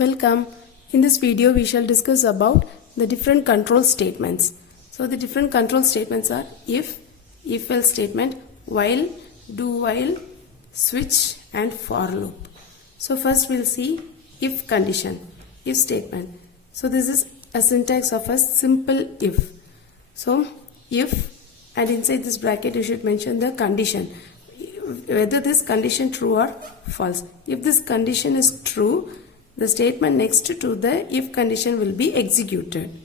Welcome. In this video we shall discuss about the different control statements. So the different control statements are if else statement, while, do while, switch and for loop. So first we'll see if condition, if statement. So this is a syntax of a simple if. So if, and inside this bracket you should mention the condition, whether this condition true or false. If this condition is true, the statement next to the if condition will be executed.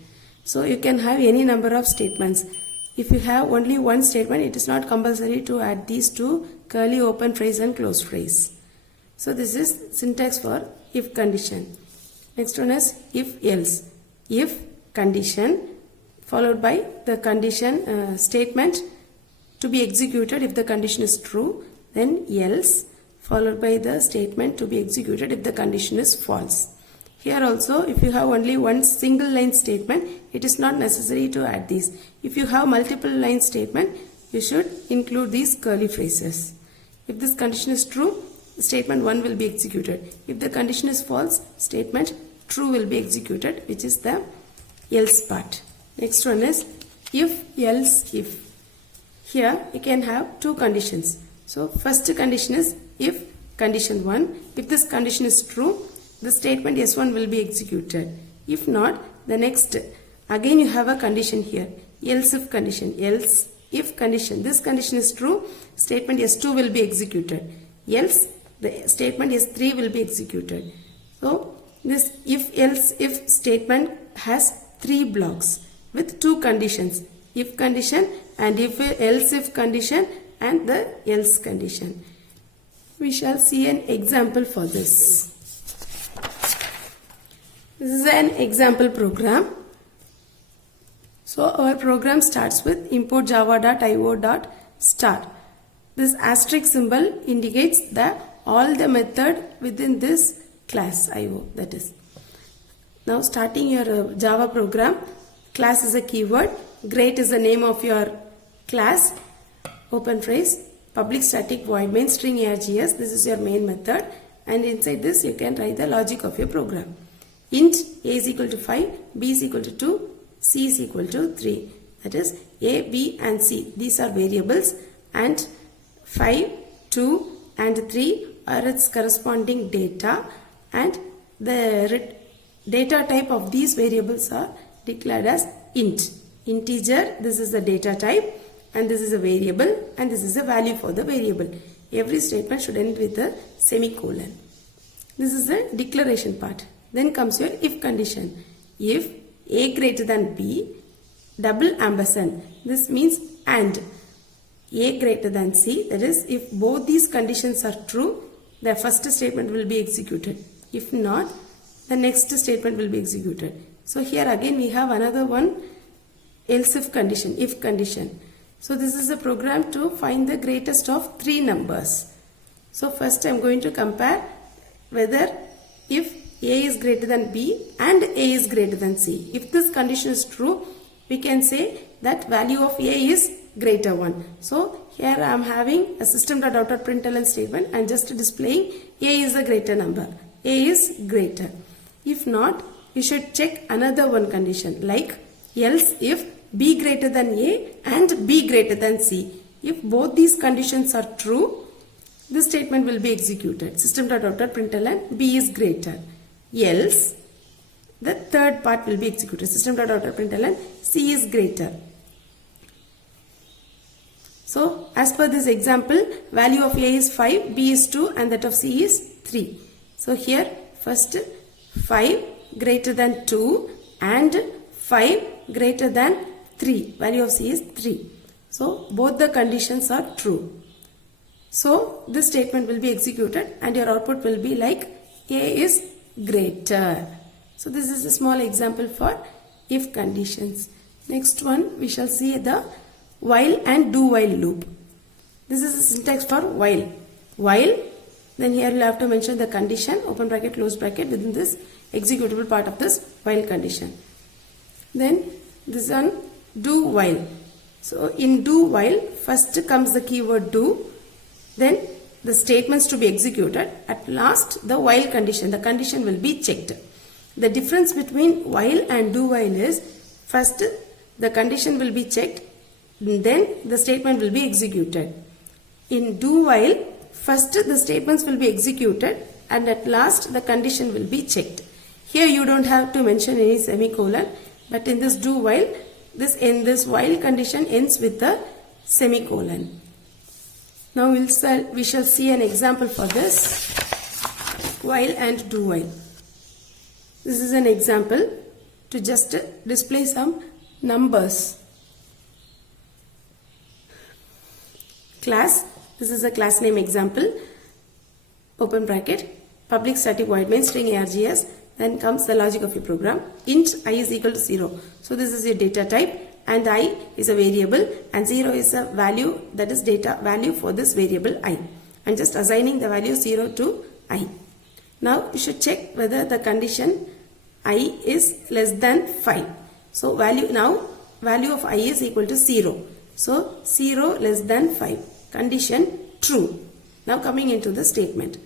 So you can have any number of statements. If you have only one statement, it is not compulsory to add these two curly open phrase and close phrase. So this is syntax for if condition. Next one is if else. If condition followed by the condition statement to be executed if the condition is true, then else followed by the statement to be executed if the condition is false. Here also, if you have only one single line statement, it is not necessary to add these. If you have multiple line statement, you should include these curly phrases. If this condition is true, statement 1 will be executed. If the condition is false, statement true will be executed, which is the else part. Next one is if, else, if. Here you can have two conditions. So first condition is if condition 1. If this condition is true, the statement S1 will be executed. If not, the next, again you have a condition here, else if condition, else if condition. This condition is true, statement S2 will be executed. Else, the statement S3 will be executed. So this if else if statement has three blocks with two conditions, if condition and if else if condition and the else condition. We shall see an example for this. This is an example program. So our program starts with import java.io.start. This asterisk symbol indicates that all the method within this class IO, that is. Now starting your Java program, class is a keyword, great is the name of your class, open phrase, public static void main string args, this is your main method, and inside this you can write the logic of your program. Int a is equal to 5, b is equal to 2, c is equal to 3. That is a, b and c. These are variables and 5, 2 and 3 are its corresponding data, and the data type of these variables are declared as int. Integer, this is the data type, and this is a variable, and this is a value for the variable. Every statement should end with a semicolon. This is the declaration part. Then comes your if condition. If a greater than b, double ampersand. This means and. A greater than c, that is if both these conditions are true, the first statement will be executed. If not, the next statement will be executed. So here again we have another one, else if condition, if condition. So this is a program to find the greatest of three numbers. So first I am going to compare whether if a is greater than b and a is greater than c. If this condition is true, we can say that value of a is greater 1. So here I am having a system.out.println statement and just displaying a is a greater number. A is greater. If not, you should check another one condition like else if b greater than a and b greater than c. If both these conditions are true, this statement will be executed. System.out.println b is greater. Else, the third part will be executed. System.out.println c is greater. So as per this example, value of a is 5, b is 2 and that of c is 3. So here first 5 greater than 2 and 5 greater than 3. Value of c is 3. So both the conditions are true. So this statement will be executed and your output will be like a is greater. So this is a small example for if conditions. Next one we shall see the while and do while loop. This is a syntax for while. While, then here you have to mention the condition, open bracket, close bracket, within this executable part of this while condition. Then this one do while. So in do while, first comes the keyword do, then the statements to be executed. At last, the while condition, the condition will be checked. The difference between while and do while is, first the condition will be checked, then the statement will be executed. In do while, first the statements will be executed and at last the condition will be checked. Here you don't have to mention any semicolon, but in this do while, this while condition ends with a semicolon. Now we shall see an example for this, while and do while. This is an example to just display some numbers. Class, this is a class name example, open bracket, public static void main string args, then comes the logic of your program. Int I is equal to 0. So this is your data type and I is a variable and 0 is a value, that is data value for this variable I. I'm just assigning the value 0 to I. Now you should check whether the condition I is less than 5. So value of I is equal to 0. So 0 less than 5. Condition true. Now coming into the statement.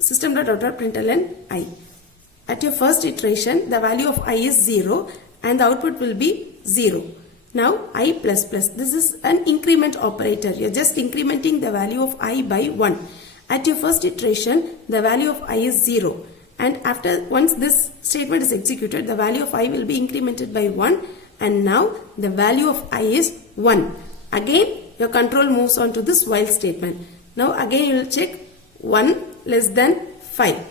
System.out.println I. At your first iteration, the value of I is 0 and the output will be 0. Now I++. This is an increment operator. You're just incrementing the value of I by 1. At your first iteration, the value of I is 0. And once this statement is executed, the value of I will be incremented by 1. And now the value of I is 1. Again, your control moves on to this while statement. Now again you will check 1 less than 5.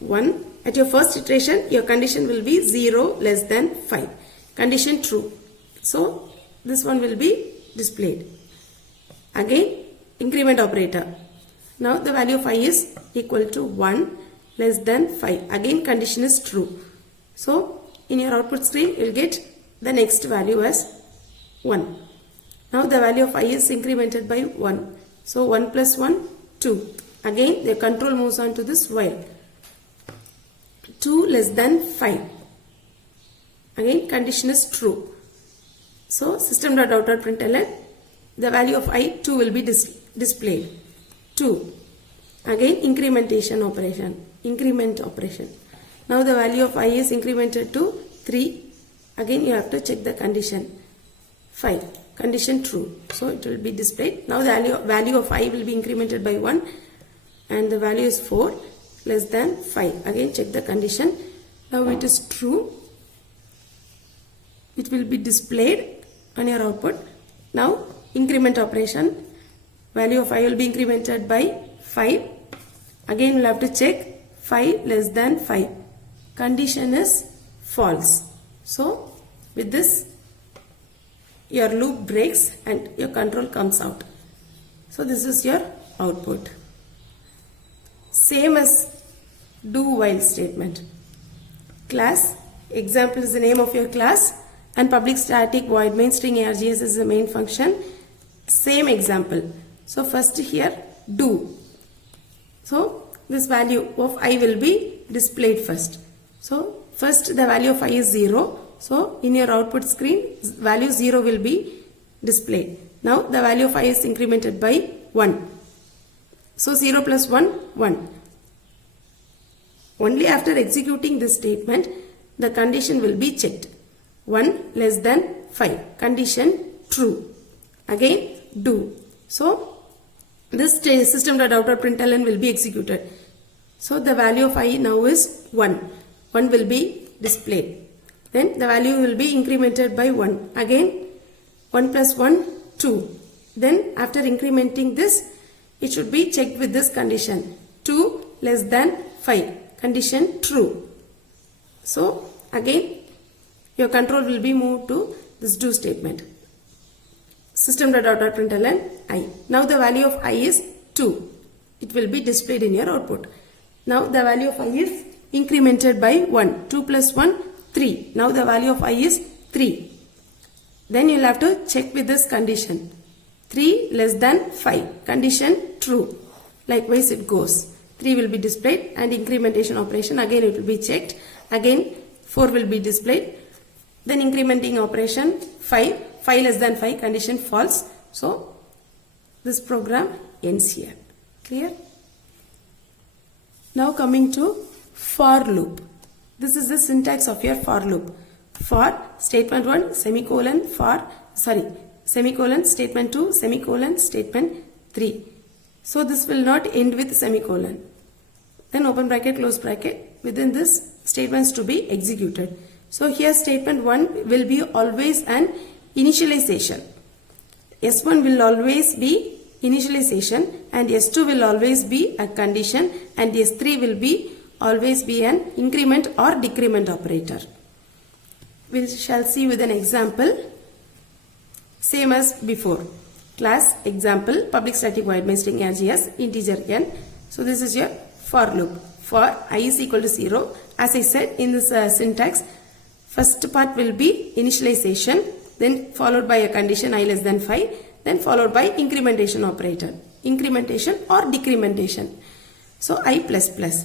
1. At your first iteration, your condition will be 0 less than 5. Condition true. So this one will be displayed. Again, increment operator. Now the value of I is equal to 1 less than 5. Again condition is true. So in your output screen, you will get the next value as 1. Now the value of I is incremented by 1. So 1 plus 1, 2. Again the control moves on to this while. 2 less than 5. Again condition is true. So system.out.println, the value of I 2 will be displayed. 2. Again incrementation operation. Increment operation. Now the value of I is incremented to 3. Again you have to check the condition. 5. Condition true. So it will be displayed. Now the value of I will be incremented by 1 and the value is 4 less than 5. Again check the condition. Now it is true. It will be displayed on your output. Now increment operation. Value of I will be incremented by 5. Again we will have to check 5 less than 5. Condition is false. So with this your loop breaks and your control comes out. So this is your output. Same as do while statement. Class, example is the name of your class and public static void main string args is the main function. Same example. So first here do. So this value of I will be displayed first. So first the value of I is 0. So in your output screen, value 0 will be displayed. Now the value of I is incremented by 1. So 0 plus 1, 1. Only after executing this statement, the condition will be checked. 1 less than 5. Condition true. Again do. So this system.out.println will be executed. So the value of I now is 1. 1 will be displayed. Then the value will be incremented by 1. Again 1 plus 1, 2. Then after incrementing this, it should be checked with this condition. 2 less than 5. Condition true. So again your control will be moved to this do statement. System.out.println I. Now the value of I is 2. It will be displayed in your output. Now the value of I is incremented by 1. 2 plus 1, 3. Now the value of I is 3. Then you will have to check with this condition. 3 less than 5. Condition true. Likewise it goes. 3 will be displayed and incrementation operation. Again it will be checked. Again 4 will be displayed. Then incrementing operation 5. 5 less than 5. Condition false. So this program ends here. Clear? Now coming to for loop. This is the syntax of your for loop. For statement 1 semicolon semicolon statement 2 semicolon statement 3. So this will not end with semicolon. Then open bracket close bracket, within this statements to be executed. So here statement 1 will be always an initialization. S1 will always be initialization and S2 will always be a condition and S3 will be always be an increment or decrement operator. We shall see with an example. Same as before. Class example public static void main string args integer n. So this is your for loop. For I is equal to 0. As I said in this syntax, first part will be initialization, then followed by a condition I less than 5, then followed by incrementation operator. Incrementation or decrementation. So I plus plus.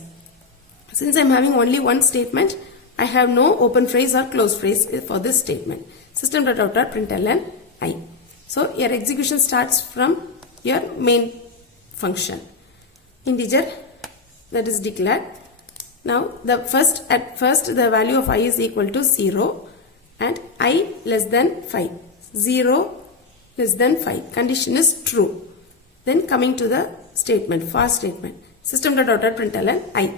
Since I am having only one statement, I have no open phrase or close phrase for this statement. System.out.println I. So your execution starts from your main function. Integer that is declared. Now at first the value of I is equal to 0 and I less than 5. 0 less than 5. Condition is true. Then coming to the statement, for statement. System.out.println I.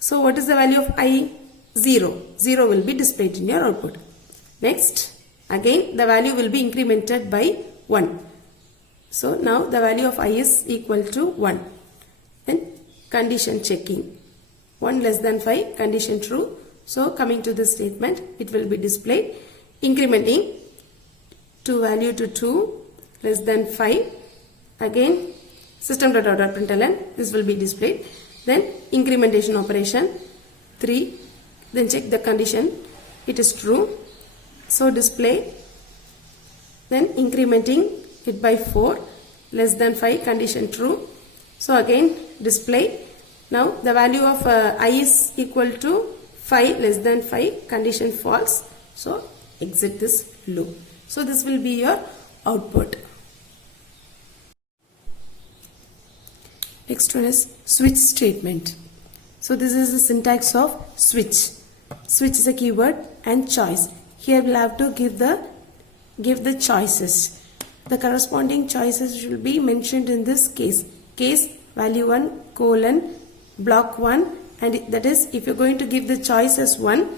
So what is the value of I? 0. 0 will be displayed in your output. Next, again the value will be incremented by 1. So now the value of I is equal to 1. Then condition checking. 1 less than 5, condition true. So coming to this statement, it will be displayed. Incrementing to value to 2 less than 5. Again system.out.println, this will be displayed. Then incrementation operation 3. Then check the condition, it is true. So display. Then incrementing it by 4 less than 5, condition true. So again display. Now the value of I is equal to 5 less than 5, condition false. So exit this loop. So this will be your output. Next one is switch statement. So this is the syntax of switch. Switch is a keyword and choice. Here we'll have to give the choices. The corresponding choices should be mentioned in this case. Case value 1 colon block 1, and that is if you're going to give the choice as 1,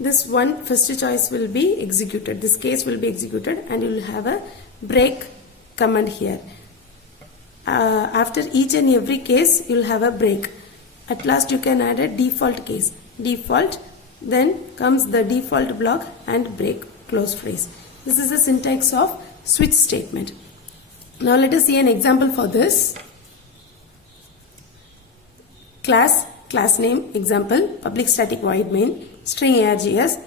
this one first choice will be executed. This case will be executed and you will have a break command here. After each and every case you will have a break. At last you can add a default case. Default, then comes the default block and break close phrase. This is the syntax of switch statement. Now let us see an example for this. Class name example public static void main string args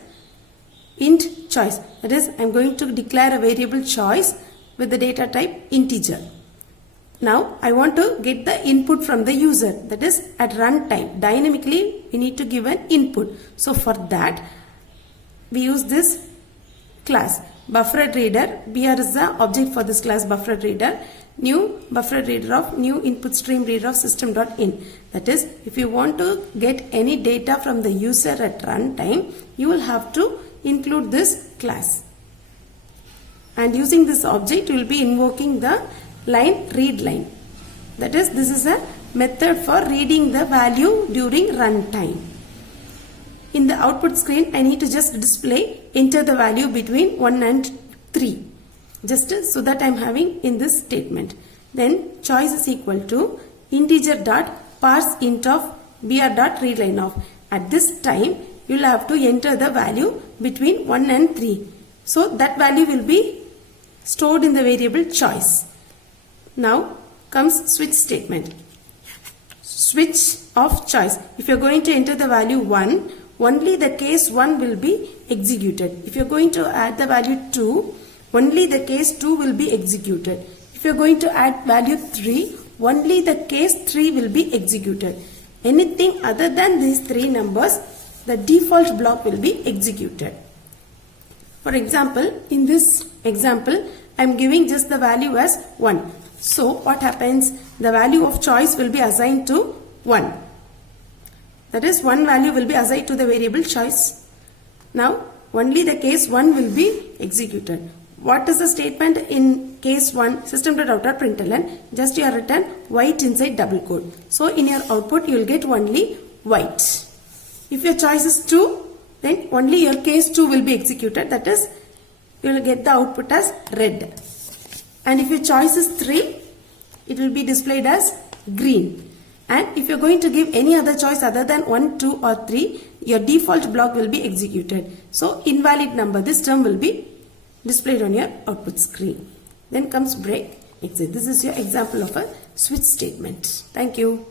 int choice. That is, I am going to declare a variable choice with the data type integer. Now I want to get the input from the user, that is at runtime. Dynamically we need to give an input. So for that we use this class buffered reader. BR is the object for this class buffered reader. New buffered reader of new input stream reader of system.in. That is, if you want to get any data from the user at runtime, you will have to include this class. And using this object you will be invoking the line read line. That is, this is a method for reading the value during runtime. In the output screen I need to just display enter the value between 1 and 3, just so that I am having in this statement. Then choice is equal to integer dot parse int of br dot readline of. At this time you will have to enter the value between 1 and 3. So that value will be stored in the variable choice. Now comes switch statement. Switch of choice. If you are going to enter the value 1, only the case 1 will be executed. If you are going to add the value 2, only the case 2 will be executed. If you are going to add value 3, only the case 3 will be executed. Anything other than these 3 numbers, the default block will be executed. For example, in this example, I am giving just the value as 1. So what happens? The value of choice will be assigned to 1. That is, one value will be assigned to the variable choice. Now only the case 1 will be executed. What is the statement in case 1? System.out.println. Just you are written white inside double quote. So in your output you will get only white. If your choice is 2, then only your case 2 will be executed. That is, you will get the output as red. And if your choice is 3, it will be displayed as green. And if you are going to give any other choice other than 1, 2 or 3, your default block will be executed. So invalid number, this term will be displayed on your output screen. Then comes break, exit. This is your example of a switch statement. Thank you.